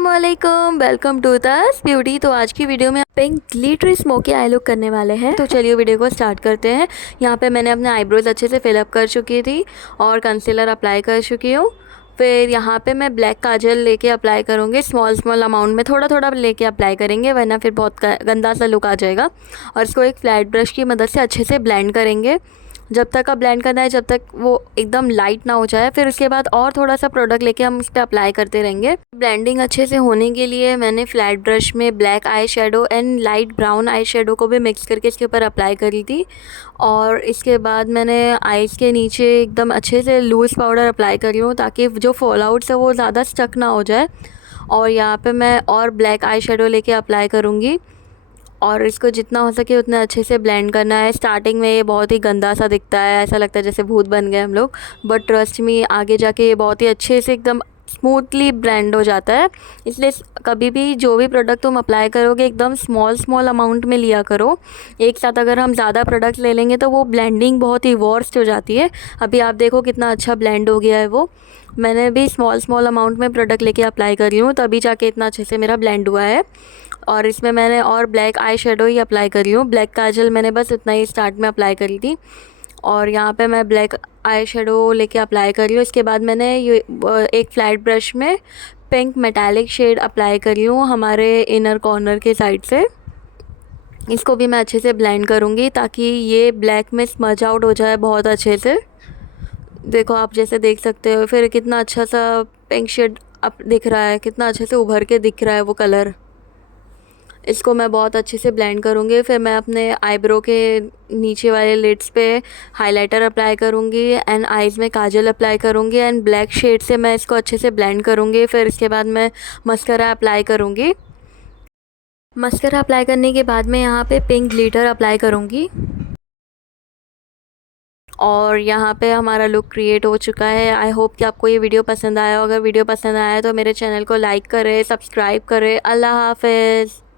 अस्सलामुअलैकुम, welcome to दस beauty. तो आज की वीडियो में pink glittery smoky I look करने वाले हैं। तो चलिए वीडियो को स्टार्ट करते हैं। यहाँ पे मैंने अपने आईब्रोज अच्छे से फिलअप कर चुकी थी और कंसीलर अप्लाई कर चुकी हूँ। फिर यहाँ पे मैं ब्लैक काजल लेके अप्लाई करूँगी। स्मॉल अमाउंट में थोड़ा थोड़ा लेके अप्लाई करेंगे, वरना फिर बहुत गंदा सा लुक आ जाएगा। और इसको एक फ्लैट ब्रश की मदद से अच्छे से ब्लेंड करेंगे। जब तक का ब्लेंड करना है, जब तक वो एकदम लाइट ना हो जाए। फिर उसके बाद और थोड़ा सा प्रोडक्ट लेके हम इस पर अप्लाई करते रहेंगे। ब्लेंडिंग अच्छे से होने के लिए मैंने फ्लैट ब्रश में black eye shadow and light brown eye shadow को भी मिक्स करके इसके ऊपर अप्लाई करी थी। और इसके बाद मैंने आईज़ के नीचे एकदम अच्छे से लूज़ पाउडर अप्लाई करी हूँ, ताकि जो फॉल आउट्स है वो ज़्यादा स्टक ना हो जाए। और यहाँ पे मैं और ब्लैक आई शेडो लेके अप्लाई करूँगी और इसको जितना हो सके उतना अच्छे से ब्लेंड करना है। स्टार्टिंग में ये बहुत ही गंदा सा दिखता है, ऐसा लगता है जैसे भूत बन गए हम लोग, बट ट्रस्ट मी आगे जाके ये बहुत ही अच्छे से एकदम स्मूथली ब्लेंड हो जाता है। इसलिए कभी भी जो भी प्रोडक्ट तुम अप्लाई करोगे एकदम स्मॉल अमाउंट में लिया करो। एक साथ अगर हम ज़्यादा प्रोडक्ट ले लेंगे तो वो ब्लेंडिंग बहुत ही वर्स्ट हो जाती है। अभी आप देखो कितना अच्छा ब्लेंड हो गया है वो। मैंने भी स्मॉल अमाउंट में प्रोडक्ट लेके अप्लाई करी हूँ, तभी जाके इतना अच्छे से मेरा ब्लेंड हुआ है। और इसमें मैंने और ब्लैक आई शेडो ही अप्लाई करी हूँ। ब्लैक काजल मैंने बस उतना ही स्टार्ट में अप्लाई करी थी। और यहाँ पे मैं ब्लैक आई शेडो लेके अप्लाई करी हूँ। इसके बाद मैंने ये एक फ्लैट ब्रश में पिंक मेटालिक शेड अप्लाई करी हूँ हमारे इनर कॉर्नर के साइड से। इसको भी मैं अच्छे से ब्लेंड करूँगी ताकि ये ब्लैक में स्मज आउट हो जाए बहुत अच्छे से। देखो आप जैसे देख सकते हो, फिर कितना अच्छा सा पिंक शेड अब दिख रहा है, कितना अच्छे से उभर के दिख रहा है वो कलर। इसको मैं बहुत अच्छे से ब्लेंड करूँगी। फिर मैं अपने आईब्रो के नीचे वाले लिड्स पे हाइलाइटर अप्लाई करूँगी एंड आईज़ में काजल अप्लाई करूँगी एंड ब्लैक शेड से मैं इसको अच्छे से ब्लेंड करूँगी। फिर इसके बाद मैं मस्करा अप्लाई करूँगी। मस्करा अप्लाई करने के बाद मैं यहाँ पे पिंक ग्लिटर अप्लाई करूँगी। और यहाँ पे हमारा लुक क्रिएट हो चुका है। आई होप कि आपको ये वीडियो पसंद आया हो। अगर वीडियो पसंद आया तो मेरे चैनल को लाइक करें, सब्सक्राइब करें। अल्लाह हाफ़िज़।